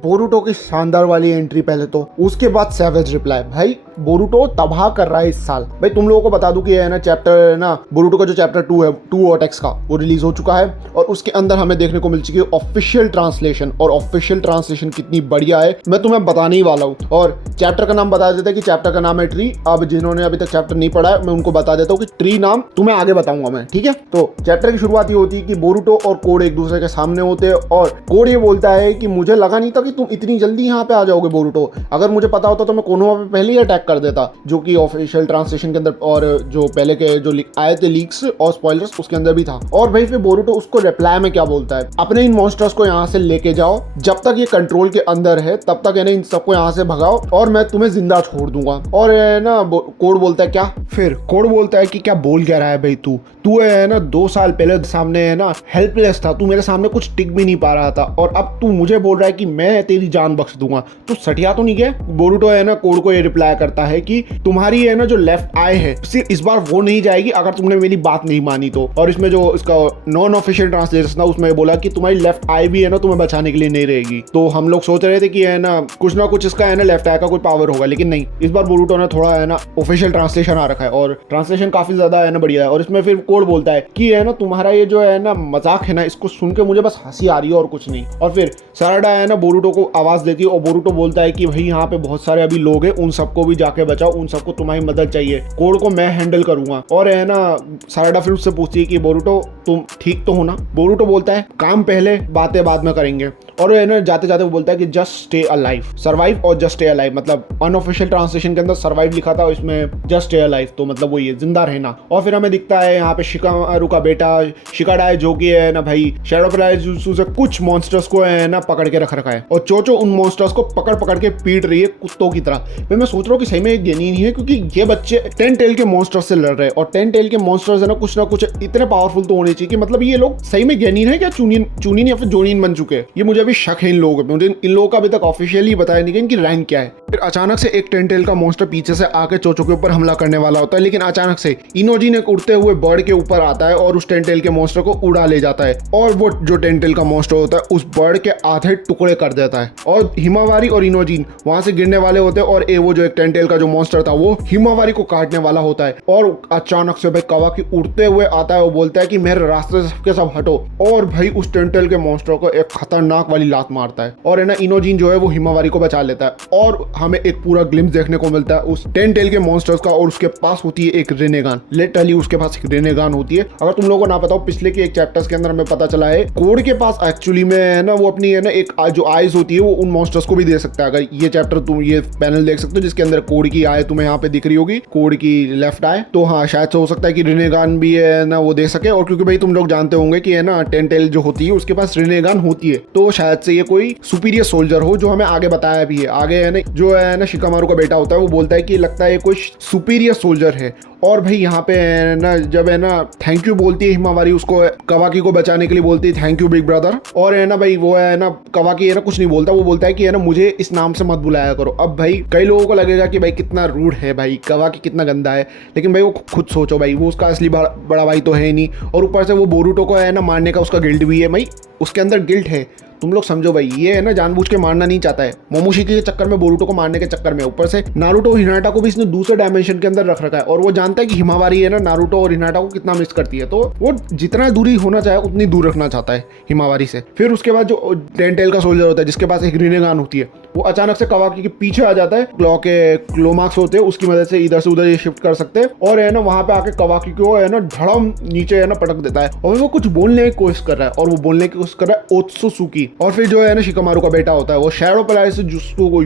Boruto की शानदार वाली एंट्री पहले तो, उसके बाद सैवेज रिप्लाई। भाई बोरुटो तबाह कर रहा है इस साल। भाई तुम लोगों को बता दूं कि है ना चैप्टर है ना बोरुटो का जो चैप्टर 2 है 2 वर्टेक्स का, वो रिलीज हो चुका है और उसके अंदर हमें देखने को मिल चुकी है ऑफिशियल ट्रांसलेशन। और ऑफिशियल ट्रांसलेशन कितनी बढ़िया है मैं तुम्हें बताने ही वाला हूँ। और चैप्टर का नाम बता देते हैं कि चैप्टर का नाम है ट्री। अब जिन्होंने अभी तक चैप्टर नहीं पढ़ा है मैं उनको बता देता हूँ कि ट्री नाम तुम्हें आगे बताऊंगा मैं, ठीक है। तो चैप्टर की शुरुआत ये होती है कि बोरुटो और कोड एक दूसरे के सामने होते हैं और कोड ये बोलता है कि मुझे लगा नहीं था कि तुम इतनी जल्दी यहाँ पे आ जाओगे बोरुटो। अगर मुझे पता होता तो मैं कोनोहा पे पहले ही अटैक कर देता, जो कि ऑफिशियल ट्रांसलेशन के अंदर और जो पहले के जो आए थे लीक्स और स्पॉयलर्स उसके अंदर भी था। और भाई फिर बोरुटो उसको रिप्लाई में क्या बोलता है, अपने इन मॉन्स्टर्स को यहाँ से लेके जाओ, जब तक ये कंट्रोल के अंदर है तब तक है ना इन सबको यहाँ से भगाओ और मैं तुम्हें जिंदा छोड़ दूंगा। और है ना कोड बोलता है क्या, फिर कोड बोलता है कि क्या बोल क्या रहा है भाई तू है ना 2 साल पहले सामने है ना हेल्पलेस था, तू मेरे सामने कुछ टिक भी नहीं पा रहा था और अब तू मुझे बोल रहा है कि मैं तेरी जान बख्श दूंगा, तू सटिया तो नहीं गया। बोरुटो है ना कोड को ये रिप्लाई करता है कि तुम्हारी है ना जो लेफ्ट आई है सिर्फ इस बार वो नहीं जाएगी अगर तुमने मेरी बात नहीं मानी तो। और इसमें जो इसका नॉन ऑफिशियल ट्रांसलेशन था उसमें बोला कि तुम्हारी लेफ्ट आई भी है ना तुम्हें बचाने के लिए नहीं रहेगी। तो हम लोग सोच रहे थे कि है ना कुछ इसका है ना लेफ्ट आई का कोई पावर होगा, लेकिन नहीं, इस बार बोरुटो ने थोड़ा है ना ऑफिशियल ट्रांसलेशन आ रखा है और ट्रांसलेशन काफी ज्यादा है ना बढ़िया है। और इसमें फिर कोड बोलता है कि है ना तुम्हारा ये जो है ना मजाक है ना इसको सुन के मुझे बस हंसी आ रही है और कुछ नहीं। और फिर साराडा है ना बोरुटो को आवाज देती है और बोरुटो बोलता है कि भाई यहाँ पे बहुत सारे अभी लोग हैं, उन सबको भी जाके बचाओ, उन सबको तुम्हारी मदद चाहिए, कोड को मैं हैंडल करूंगा। और है ना साराडा फिर उससे पूछती है कि बोरुटो तुम ठीक तो हो ना। बोरुटो बोलता है काम पहले बातें बाद में करेंगे। और है ना जाते जाते वो बोलता है कि जस्ट स्टे अलाइव, सर्वाइव और जस्ट स्टे अलाइव, मतलब अनऑफिशियल ट्रांसलेशन के अंदर सर्वाइव लिखा था और इसमें जस्ट स्टे अलाइव, तो मतलब वही है जिंदा रहना। और फिर हमें दिखता है यहाँ पे शिकामारू का बेटा शिकाडाई जो कि है ना भाई शैडो पैरालाइज से कुछ मॉन्स्टर्स को है ना पकड़ के रख रखा है और चोचो उन मॉन्स्टर्स को पकड़ के पीट रही है कुत्तों की तरह। मैं सोच रहा हूँ कि सही में एक गेनी नहीं है, क्योंकि ये बच्चे 10 टेल के मॉन्स्टर्स से लड़ रहे हैं और 10 टेल के मॉन्स्टर्स है ना कुछ इतने पावरफुल तो होने चाहिए कि मतलब ये लोग सही में गेनी है क्या चूनिन या फिर जोनिन बन चुके हैं। ये मुझे अभी शक है इन लोगों पे, मुझे इन लोगों का अभी तक ऑफिशियली बताया नहीं कि इनकी रैंक क्या है। फिर अचानक से एक 10 टेल का मॉन्स्टर पीछे से आके चोचो के ऊपर हमला करने वाला होता है, लेकिन अचानक से इनोजिन एक उड़ते हुए बर्ड के ऊपर आता है और उस 10 टेल के मॉन्स्टर को उड़ा ले जाता है और वो जो 10 टेल का मॉन्स्टर होता है उस बर्ड के आधे टुकड़े कर देता है। और हिमावारी और इनोजिन वहां से गिरने वाले होते हैं और वो जो एक 10 टेल का जो मॉन्स्टर था वो हिमावारी को काटने वाला होता है। और अचानक से भाई कावाकी उड़ते हुए आता है, वो बोलता है कि मेरे रास्ते से सबके सब हटो, और भाई उस 10 टेल के मॉन्स्टर को एक खतरनाक वाली लात मारता है और है ना इनोजिन जो है वो हिमावारी को बचा लेता है। और हमें एक पूरा ग्लिम्स देखने को मिलता है उस 10 टेल के मॉन्स्टर्स का और उसके पास होती है एक रेनेगान, लिटरली उसके पास एक रेनेगान होती है। अगर तुम लोगों को ना पता हो, पिछले के एक चैप्टर्स के अंदर हमें पता चला है कोड के पास एक्चुअली में है ना वो अपनी है ना एक जो आइज होती है वो उन मॉन्स्टर्स को भी दे सकता है। अगर ये चैप्टर तुम ये पैनल देख सकते हो जिसके अंदर कोड की आय तुम्हें यहाँ पे दिख रही होगी, कोड की लेफ्ट आय, तो हाँ शायद से हो सकता है कि रेनेगान भी है ना वो दे सके। और क्योंकि भाई तुम लोग जानते होंगे कि है ना 10 टेल जो होती है उसके पास रेनेगान होती है, तो शायद से ये कोई सुपीरियर सोल्जर हो, जो हमें आगे बताया भी है। आगे है ना जो है ना शिकामारू का बेटा होता है वो बोलता है कि लगता है ये कोई सुपीरियर सोल्जर है। और भाई यहाँ पे है ना जब है ना थैंक यू बोलती है हिमावारी, उसको कावाकी को बचाने के लिए बोलती है थैंक यू बिग ब्रदर। और है ना भाई वो है ना कावाकी है ना कुछ नहीं बोलता, वो बोलता है कि है ना मुझे इस नाम से मत बुलाया करो। अब भाई कई लोगों को लगेगा कि भाई कितना रूड है भाई, कावाकी कितना गंदा है, लेकिन भाई वो खुद सोचो भाई वो उसका असली बड़ा भाई तो है नहीं, और ऊपर से वो बोरुटो को है ना मारने का उसका गिल्ट भी है भाई, उसके अंदर गिल्ट है। तुम लोग समझो भाई, ये है ना जानबूझ के मारना नहीं चाहता है, मोमोशिकी के चक्कर में बोरुटो को मारने के चक्कर में। ऊपर से नारुतो हिनाटा को भी इसने दूसरे डायमेंशन के अंदर रख रखा है और वो जानता है कि हिमावारी है ना नारुतो और हिनाटा को कितना मिस करती है, तो वो जितना दूरी होना चाहे उतनी दूर रखना चाहता है हिमावारी से। फिर उसके बाद जो 10 टेल का सोल्जर होता है जिसके पास एक रेनेगान होती है, वो अचानक से कावाकी के पीछे आ जाता है। क्लॉ के क्लोमार्क्स होते हैं उसकी मदद से इधर से उधर ये शिफ्ट कर सकते हैं, और है ना वहां पे आके कावाकी को है ना धड़म नीचे है ना पटक देता है और वो कुछ बोलने की कोशिश कर रहा है, और वो बोलने की कोशिश कर रहा है ओत्सुसुकी। और फिर जो है ना शिकामारू का बेटा होता है वो शैडो पैरालिसिस जुत्सु को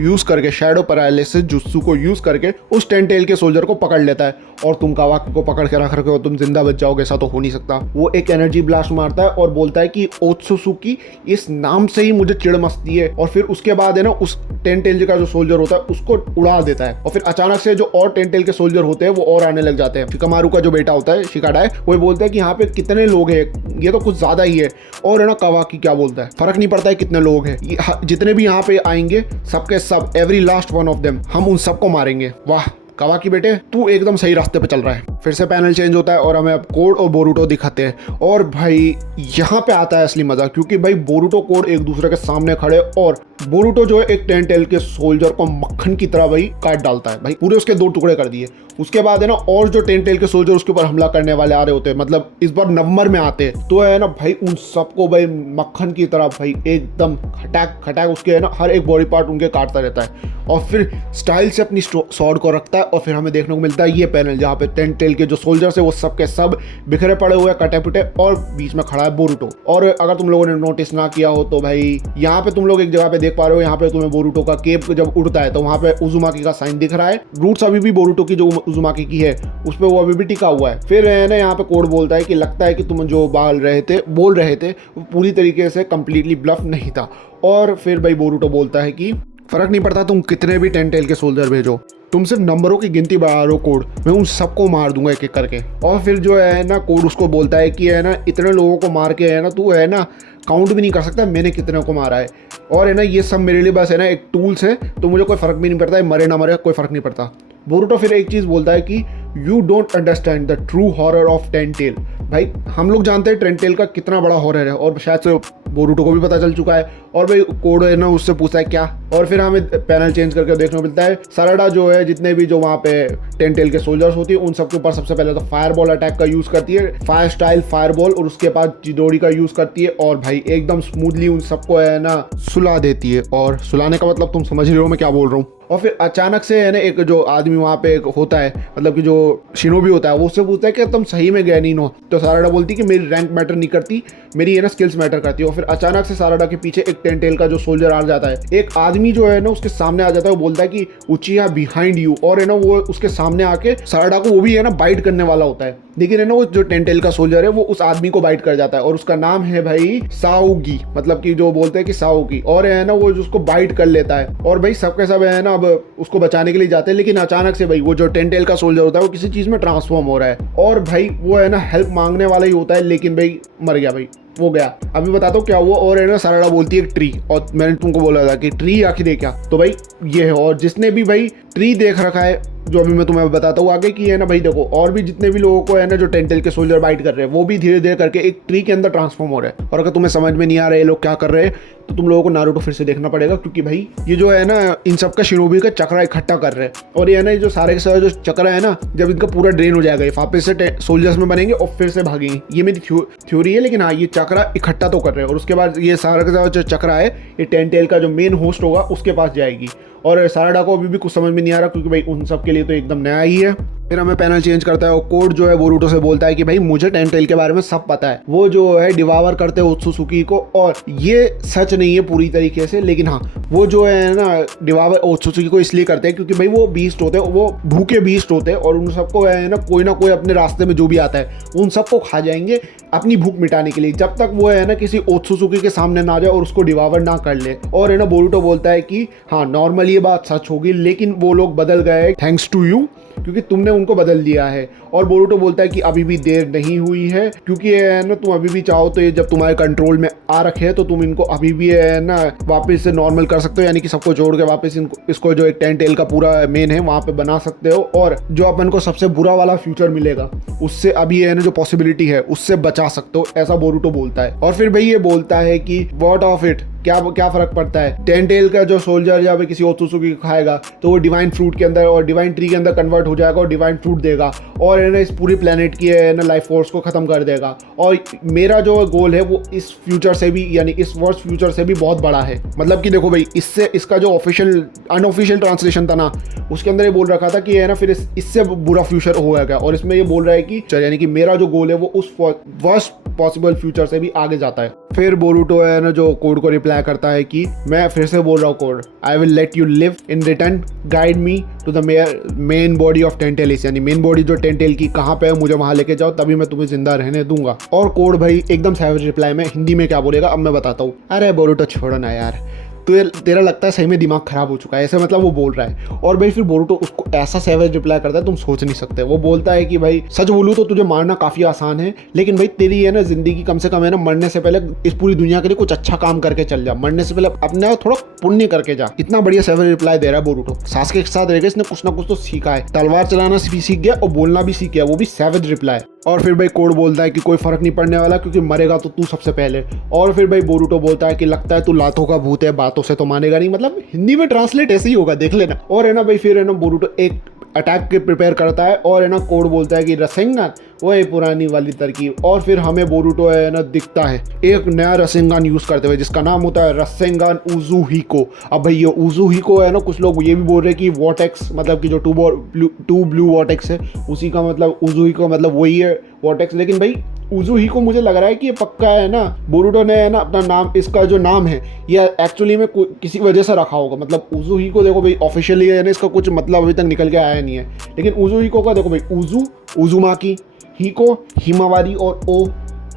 यूज करके उस 10 टेल के सोल्जर को पकड़ लेता है, और तुम कावाकी को पकड़ के रख रखे हो, तुम जिंदा बच जाओगे, ऐसा तो हो नहीं सकता। वो एक एनर्जी ब्लास्ट मारता है और बोलता है कि ओत्सुसुकी इस नाम से ही मुझे चिढ़ मचती है, और फिर उसके बाद है ना उस 10 टेल का जो सोल्जर होता है उसको उड़ा देता है। और फिर अचानक से जो और 10 टेल के सोल्जर होते हैं वो और आने लग जाते हैं। शिकामारू का जो बेटा होता है शिकाडाई, वो बोलता है कि यहाँ पे कितने लोग हैं, ये तो कुछ ज्यादा ही है। और है ना कावाकी क्या बोलता है, फर्क नहीं पड़ता है कितने लोग हैं, जितने भी यहाँ पे आएंगे सबके सब, every last one of them, हम उन सबको मारेंगे। वाह, कावाकी बेटे तू एकदम सही रास्ते पे चल रहा है। फिर से पैनल चेंज होता है और हमें अब कोड और बोरूटो दिखाते हैं। और भाई यहाँ पे आता है असली मजा, क्योंकि भाई बोरूटो कोड एक दूसरे के सामने खड़े और बोरूटो जो है एक 10 टेल के सोल्जर को मक्खन की तरह भाई काट डालता है, भाई पूरे उसके 2 टुकड़े कर दिए। उसके बाद है ना और जो 10 टेल के सोल्जर उसके ऊपर हमला करने वाले आ रहे होते हैं, मतलब इस बार नवंबर में आते हैं, तो है ना भाई उन सबको भाई मक्खन की तरह भाई एकदम खटाक खटाक उसके है ना हर एक बॉडी पार्ट उनके काटता रहता है और फिर स्टाइल से अपनी स्वॉर्ड को रखता है। और फिर हमें देखने को मिलता है ये पैनल जहाँ पे 10 टेल के जो सोल्जर्स है वो सब के सब बिखरे पड़े हुए कटे पिटे और बीच में खड़ा है बोरूटो। और अगर तुम लोगों ने नोटिस ना किया हो तो भाई यहाँ पे तुम लोग एक जगह पे देख पा रहे हो, यहाँ पे तुम्हें बोरूटो का केप जब उड़ता है तो वहाँ पे उजुमाकी का साइन दिख रहा है। रूट्स अभी भी बोरूटो की जो उजुमाकी की है उस पर वो अभी भी टिका हुआ है। फिर है ना यहाँ पे कोड बोलता है कि लगता है कि तुम जो बोल रहे थे वो पूरी तरीके से कंप्लीटली ब्लफ नहीं था। और फिर भाई बोरूटो बोलता है कि फर्क नहीं पड़ता तुम कितने भी 10 टेल के सोल्जर भेजो, तुम सिर्फ नंबरों की गिनती बढ़ा रहे हो कोड, मैं उन सबको मार दूंगा एक एक करके। और फिर जो है ना कोड उसको बोलता है कि है ना इतने लोगों को मार के है ना तू है ना काउंट भी नहीं कर सकता मैंने कितने को मारा है, और है ना ये सब मेरे लिए बस है ना एक टूल्स है, तो मुझे कोई फर्क भी नहीं पड़ता है, मरे ना मरे कोई फर्क नहीं पड़ता। बोरूटो फिर एक चीज़ बोलता है कि you don't understand the true horror of 10 tale. भाई हम लोग जानते हैं 10 टेल का कितना बड़ा हॉरर है और शायद से बोरूटो को भी पता चल चुका है। और भाई कोड है ना उससे पूछता है क्या, और फिर हमें पैनल चेंज करके देखने को मिलता है साराडा जो है जितने भी जो वहाँ पे 10 टेल के सोल्जर्स होती है उन सबके ऊपर सबसे पहले तो फायरबॉल अटैक का यूज़ करती है, फायर स्टाइल फायरबॉल, और उसके बाद चिदोरी का यूज़ करती है और भाई एकदम स्मूथली उन सबको है ना सुला देती है। और सुलाने का मतलब तुम समझ रहे हो मैं क्या बोल रहा हूँ। और फिर अचानक से है ना एक जो आदमी वहाँ पे एक होता है, मतलब कि जो शिनोबी होता है, वो उससे पूछता है कि तुम सही में गए नहीं हो, तो साराडा बोलती है कि मेरी रैंक मैटर नहीं करती, मेरी है ना स्किल्स मैटर करती है। और फिर अचानक से साराडा के पीछे एक 10 टेल का जो सोल्जर आ जाता है, एक आदमी जो है ना उसके सामने आ जाता है, वो बोलता है कि उचिया बिहाइंड यू, और है ना वो उसके सामने आके साराडा को वो भी है ना बाइट करने वाला होता है, लेकिन है ना वो जो 10 टेल का सोल्जर है वो उस आदमी को बाइट कर जाता है और उसका नाम है भाई साओगी, मतलब कि जो बोलते हैं कि साओगी, और है ना वो उसको बाइट कर लेता है। और भाई सबके सब है ना अब उसको बचाने के लिए जाते हैं, लेकिन अचानक से भाई वो जो 10 टेल का सोल्जर होता है वो किसी चीज में ट्रांसफॉर्म हो रहा है और भाई वो है ना हेल्प मांगने वाला ही होता है, लेकिन भाई मर गया, भाई वो गया। अभी बताता हूँ क्या हुआ। और है ना साराडा बोलती है ट्री, और मैंने तुमको बोला था कि ट्री आखिर दे क्या, तो भाई ये है। और जिसने भी भाई ट्री देख रखा है, जो अभी मैं तुम्हें बताता हूँ आगे की है ना भाई देखो, और भी जितने भी लोगों को है ना जो 10 टेल के सोल्जर बाइट कर रहे हैं वो भी धीरे धीरे करके एक ट्री के अंदर ट्रांसफॉर्म हो रहे हैं। और अगर तुम्हें समझ में नहीं आ रहा है ये लोग क्या कर रहे हैं तो तुम लोगों को नारुतो फिर से देखना पड़ेगा, क्योंकि भाई ये जो है ना इन सब का शिनोबी का चक्रा इकट्ठा कर रहे हैं। और ये है ना जो सारे के सारे जो चक्रा है ना जब इनका पूरा ड्रेन हो जाएगा वापस से सोल्जर्स में बनेंगे और फिर से भागेंगे, ये मेरी थ्योरी है, लेकिन हाँ ये चक्रा इकट्ठा तो कर रहे हैं। और उसके बाद ये सारा का सारा जो चक्रा है ये 10 टेल का जो मेन होस्ट होगा उसके पास जाएगी। और साराडा को अभी भी कुछ समझ में नहीं आ रहा, क्योंकि भाई उन सब के लिए तो एकदम नया ही है। फिर हमें पैनल चेंज करता है और कोड जो है बोरूटो से बोलता है कि भाई मुझे 10 टेल के बारे में सब पता है, वो जो है डिवावर करते हैं ओत्सुसुकी को, और ये सच नहीं है पूरी तरीके से, लेकिन हाँ वो जो है ना डिवावर ओत्सुसुकी को इसलिए करते हैं क्योंकि भाई वो बीस्ट होते हैं, वो भूखे बीस्ट होते हैं, और उन सबको है ना कोई अपने रास्ते में जो भी आता है उन सबको खा जाएंगे अपनी भूख मिटाने के लिए, जब तक वो है ना किसी ओत्सुसुकी के सामने ना जाए और उसको डिवावर ना कर ले। और है ना बोरूटो बोलता है कि हाँ नॉर्मली ये बात सच होगी, लेकिन वो लोग बदल गए थैंक्स टू यू, क्योंकि तुमने उनको बदल दिया है। और बोरूटो बोलता है कि अभी भी देर नहीं हुई है, क्योंकि है ना तुम अभी भी चाहो तो ये जब तुम्हारे कंट्रोल में आ रखे हैं तो तुम इनको अभी भी है ना वापस से नॉर्मल कर सकते हो, यानी कि सबको जोड़ के वापस इसको जो एक 10 टेल का पूरा मेन है वहाँ पे बना सकते हो, और जो अपन को सबसे बुरा वाला फ्यूचर मिलेगा उससे अभी है ना जो पॉसिबिलिटी है उससे बचा सकते हो, ऐसा बोरूटो बोलता है। और फिर भाई ये बोलता है कि व्हाट ऑफ इट, क्या फर्क पड़ता है, 10 टेल का जो सोल्जर या किसी ओत्सुसुकी को खाएगा तो वो डिवाइन फ्रूट के अंदर और डिवाइन ट्री के अंदर कन्वर्ट हो जाएगा और डिवाइन फ्रूट देगा, और है ना इस पूरी प्लेनेट की है ना लाइफ फोर्स को खत्म कर देगा। और मेरा जो गोल है वो इस फ्यूचर से भी, यानी इस वर्ष फ्यूचर से भी बहुत बड़ा है। मतलब कि देखो भाई इससे इसका जो ऑफिशियल अनऑफिशियल ट्रांसलेशन था ना उसके अंदर ये बोल रखा था कि है ना फिर इससे बुरा फ्यूचर होगा, और इसमें ये बोल रहा है कि यानी कि मेरा जो गोल है वो उस वर्स्ट पॉसिबल फ्यूचर से भी आगे जाता है। फिर बोरूटो है ना जो कोड को रिप्लाई करता है कि मैं फिर से बोल रहा हूँ code, I will let you live in return, guide me to the main body of 10 tale, यानी मेन बॉडी जो 10 टेल की कहाँ पे है मुझे वहां लेके जाओ, तभी मैं तुम्हें जिंदा रहने दूंगा। और कोड भाई एकदम सैवेज रिप्लाई में हिंदी में क्या बोलेगा अब मैं बताता हूँ। अरे बोरूटो छोड़ो ना यार, तेरा लगता है सही में दिमाग खराब हो चुका है, ऐसे मतलब वो बोल रहा है। और भाई फिर बोरूटो उसको ऐसा सेवेज रिप्लाई करता है तुम सोच नहीं सकते। वो बोलता है कि भाई सच बोलूँ तो तुझे मारना काफी आसान है, लेकिन भाई तेरी है ना जिंदगी कम से कम है ना मरने से पहले इस पूरी दुनिया के लिए कुछ अच्छा काम करके चल जा, मरने से पहले अपने थोड़ा पुण्य करके जा। इतना बढ़िया सेवेज रिप्लाई दे रहा है बोरूटो। सास्के के साथ रहेगा, इसने कुछ ना कुछ तो सीखा है, तलवार चलाना भी सीख गया और बोलना भी सीख गया, वो भी सेवेज रिप्लाई। और फिर भाई कोड बोलता है कि कोई फर्क नहीं पड़ने वाला क्योंकि मरेगा तो तू सबसे पहले। और फिर भाई बोरूटो बोलता है कि लगता है तू लातों का भूत है, बातों से तो मानेगा नहीं, मतलब हिंदी में ट्रांसलेट ऐसे ही होगा, देख लेना। और है ना भाई फिर है ना बोरूटो एक अटैक के प्रिपेयर करता है और है ना कोड बोलता है कि रसेंगान वो है पुरानी वाली तरकीब। और फिर हमें बोरूटो है ना दिखता है एक नया रसेंगान यूज करते हुए जिसका नाम होता है रसेंगान उजुहिको। अब भाई ये उजुहिको है ना, कुछ लोग ये भी बोल रहे हैं कि वॉटेक्स मतलब कि जो टू ब्लू वॉटेक्स है उसी का मतलब उजुहिको मतलब वही है वॉटेक्स। लेकिन भाई उजुहिको मुझे लग रहा है कि ये पक्का है ना बोरूटो ने है ना अपना नाम, इसका जो नाम है ये एक्चुअली में किसी वजह से रखा होगा। मतलब उजुहिको देखो भाई ऑफिशियली है ना इसका कुछ मतलब अभी तक निकल के आया नहीं है, लेकिन उजुहिको का देखो भाई उजु उजुमाकी, हिको हिमावारी और ओ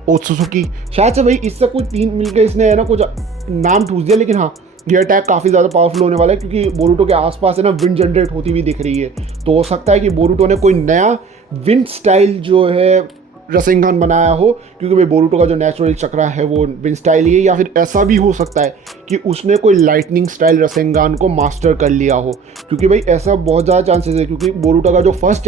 ओत्सुकी। शायद से भाई इससे कुछ तीन मिलकर इसने है ना कुछ नाम ठूस दिया। लेकिन हाँ ये अटैक काफ़ी ज़्यादा पावरफुल होने वाला है क्योंकि बोरूटो के आसपास है ना विंड जनरेट होती हुई दिख रही है। तो हो सकता है कि बोरूटो ने कोई नया विंड स्टाइल जो है रसेंगान बनाया हो, क्योंकि भाई बोरूटो का जो नेचुरल चक्रा है वो विंड स्टाइल ही है। या फिर ऐसा भी हो सकता है कि उसने कोई लाइटनिंग स्टाइल रसेंगान को मास्टर कर लिया हो, क्योंकि भाई ऐसा बहुत ज़्यादा चांसेस है। क्योंकि बोरूटो का जो फर्स्ट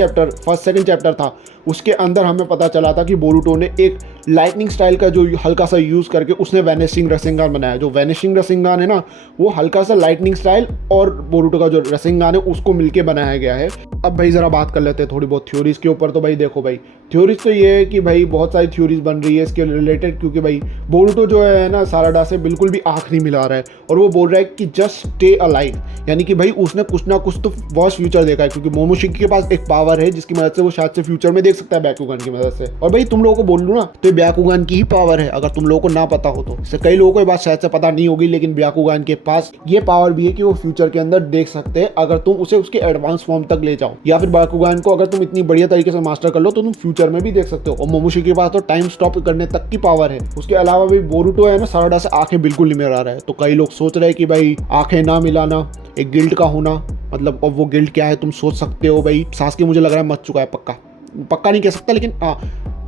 सेकंड चैप्टर था उसके अंदर हमें पता चला था कि बोरूटो ने एक लाइटनिंग स्टाइल का जो हल्का सा यूज़ करके उसने वैनिशिंग रसेंगान बनाया। जो वैनिशिंग रसेंगान है ना वो हल्का सा लाइटनिंग स्टाइल और बोरूटो का जो रसेंगान है उसको मिलके बनाया गया है। अब भाई ज़रा बात कर लेते हैं थोड़ी बहुत थ्योरीज के ऊपर। तो भाई देखो भाई थ्योरीज तो ये है कि भाई बहुत सारी थ्योरीज बन रही है इसके रिलेटेड, क्योंकि भाई बोरूटो जो है ना साराडा से बिल्कुल भी आँख नहीं मिला रहा है और वो बोल रहा है कि जस्ट स्टे अलाइव, यानी कि भाई उसने कुछ ना कुछ तो वर्स्ट फ्यूचर देखा है। क्योंकि मोमोशिकी के पास एक पावर है जिसकी मदद से वो शायद से फ्यूचर में देख सकता है ब्याकुगन की मदद से। और भाई तुम लोगों को बोल लूँ ना तो ब्याकुगन की ही पावर है, अगर तुम लोगों को ना पता हो तो। इससे कई लोगों को ये बात शायद से पता नहीं होगी, लेकिन ब्याकुगन के पास ये पावर भी है कि वो फ्यूचर के अंदर देख सकते हैं अगर तुम उसे उसके एडवांस फॉर्म तक ले जाओ। या फिर ब्याकुगन को अगर तुम इतनी बढ़िया तरीके से मास्टर कर लो तो तुम फ्यूचर में भी देख सकते हो। और मोमोशिकी के पास तो टाइम स्टॉप करने तक की पावर है। उसके अलावा भी बोरूटो है ना साराडा से आंखें बिल्कुल नहीं मिला रहा है। तो कई लोग सोच रहे हैं कि भाई आंखें ना मिलाना एक गिल्ड का होना, मतलब अब वो गिल्ड क्या है तुम सोच सकते हो। भाई सास्के मुझे लग रहा है मर चुका है, पक्का नहीं कह सकता, लेकिन हाँ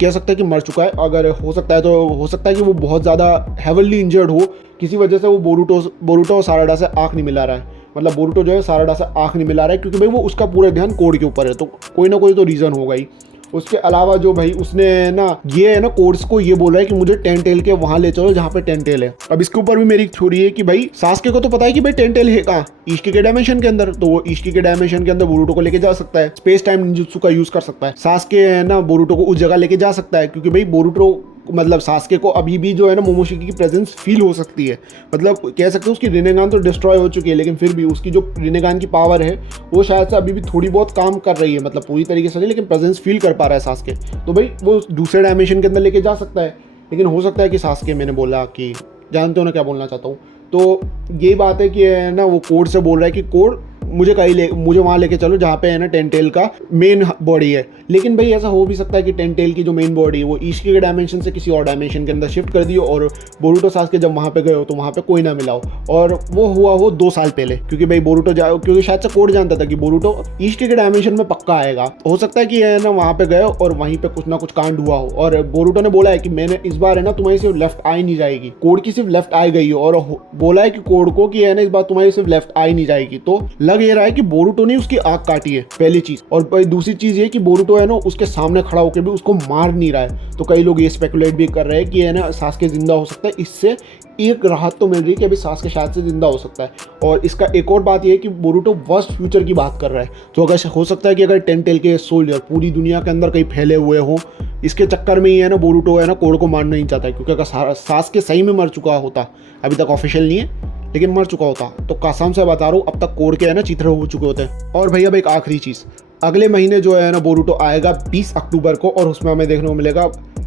कह सकता है कि मर चुका है। अगर हो सकता है तो हो सकता है कि वो बहुत ज़्यादा हेवनली इंजर्ड हो, किसी वजह से वो बोरूटो और साराडा से आंख नहीं मिला रहा है। मतलब बोरूटो जो है साराडा से आंख नहीं मिला रहा है क्योंकि भाई वो उसका पूरा ध्यान कोड के ऊपर है, तो कोई ना कोई तो रीज़न होगा ही। उसके अलावा जो भाई उसने ना ये है ना कोर्स को ये बोल रहा है कि मुझे टेंटेल के वहां ले चलो जहाँ पे टेंटेल है। अब इसके ऊपर भी मेरी एक थ्योरी है कि भाई सास्के को तो पता है कि भाई टेंटेल है कहाँ, ईश्की के डायमेंशन के अंदर। तो वो ईश्की के डायमेंशन के अंदर बोरूटो को लेके जा सकता है, स्पेस टाइम निंजुत्सु का यूज कर सकता है। सास्के है ना बोरूटो को उस जगह लेके जा सकता है क्योंकि भाई बोरूटो मतलब सास्के को अभी भी जो है ना मोमोशिकी की प्रेजेंस फील हो सकती है। मतलब कह सकते हैं उसकी रिनेगान तो डिस्ट्रॉय हो चुकी है, लेकिन फिर भी उसकी जो रिनेगान की पावर है वो शायद से अभी भी थोड़ी बहुत काम कर रही है, मतलब पूरी तरीके से नहीं, लेकिन प्रेजेंस फील कर पा रहा है सास्के। तो भाई वो दूसरे डायमेंशन के अंदर लेके जा सकता है। लेकिन हो सकता है कि सास्के, मैंने बोला कि जानते हो ना क्या बोलना चाहता हूँ, तो यही बात है कि है ना वो कोड से बोल रहा है कि कोड मुझे वहाँ लेके चलो जहाँ पे है ना टेंटेल का मेन बॉडी है। लेकिन भाई ऐसा हो भी सकता है कि टेंटेल की जो मेन बॉडी है वो ईश्की के डायमेंशन से किसी और डायमेंशन के अंदर शिफ्ट कर दी हो और बोरूटो सास्के जब वहाँ पे गए हो तो वहाँ पे कोई ना मिला हो, और वो हुआ हो 2 साल पहले। क्योंकि भाई क्योंकि शायद से कोड जानता था कि बोरूटो ईश्की के डायमेंशन में पक्का आएगा। हो सकता है कि है ना वहाँ पे गए और वहीं पे कुछ ना कुछ कांड हुआ हो, और बोरूटो ने बोला है कि मैंने इस बार है ना तुम्हारी सिर्फ लेफ्ट आई नहीं जाएगी, कोड की सिर्फ लेफ्ट आई गई हो, और बोला है कि कोड को कि है ना इस बार तुम्हारी सिर्फ लेफ्ट आई नहीं जाएगी। तो लग ये रहा है कि बोरूटो ने उसकी आंख काटी है, पहली चीज। और दूसरी चीज ये कि बोरूटो है ना उसके सामने खड़ा होकर भी उसको मार नहीं रहा है। तो कई लोग ये स्पेकुलेट भी कर रहे हैं कि है ना सास्के जिंदा हो सकता है। इससे एक राहत तो मिल रही है कि अभी सास्के शायद से जिंदा हो सकता है। और इसका एक और बात यह है कि बोरूटो वर्स्ट फ्यूचर की बात कर रहा है। तो अगर हो सकता है कि अगर टेंटेल के सोल्जर पूरी दुनिया के अंदर कहीं फैले हुए हों, इसके चक्कर में ही है ना बोरूटो है ना कोड को मारना नहीं चाहता है। क्योंकि अगर सास्के सही में मर चुका होता, अभी तक ऑफिशियल नहीं है लेकिन मर चुका होता, तो कसम से बता रहा हूँ अब तक कोड के है ना चित्र हो चुके होते हैं। और भैया अब एक आखिरी चीज़, अगले महीने जो है ना बोरूटो आएगा 20 अक्टूबर को, और उसमें हमें देखने को मिलेगा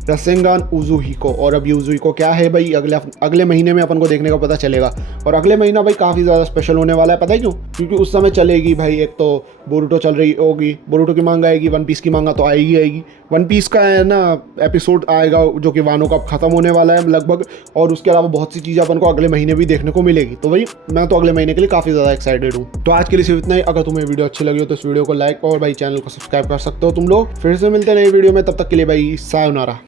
रसेंगान उजुहिको। और अब उजुहिको क्या है भाई, अगले महीने में अपन को देखने का पता चलेगा। और अगले महीना भाई काफ़ी ज़्यादा स्पेशल होने वाला है, पता है क्यों? क्योंकि उस समय चलेगी भाई, एक तो बोरुटो चल रही होगी, बोरुटो की मांगा आएगी, वन पीस की मांगा तो आएगी। वन पीस का है ना एपिसोड आएगा जो कि वानो का ख़त्म होने वाला है लगभग, और उसके अलावा बहुत सी चीज़ें अपन को अगले महीने भी देखने को मिलेगी। तो भाई मैं तो अगले महीने के लिए काफ़ी ज़्यादा एक्साइटेड हूँ। तो आज के लिए सिर्फ इतना ही। अगर तुम्हें वीडियो अच्छी लगी हो तो इस वीडियो को लाइक और भाई चैनल को सब्सक्राइब कर सकते हो तुम लोग। फिर से मिलते हैं नई वीडियो में, तब तक के लिए भाई सायोनारा।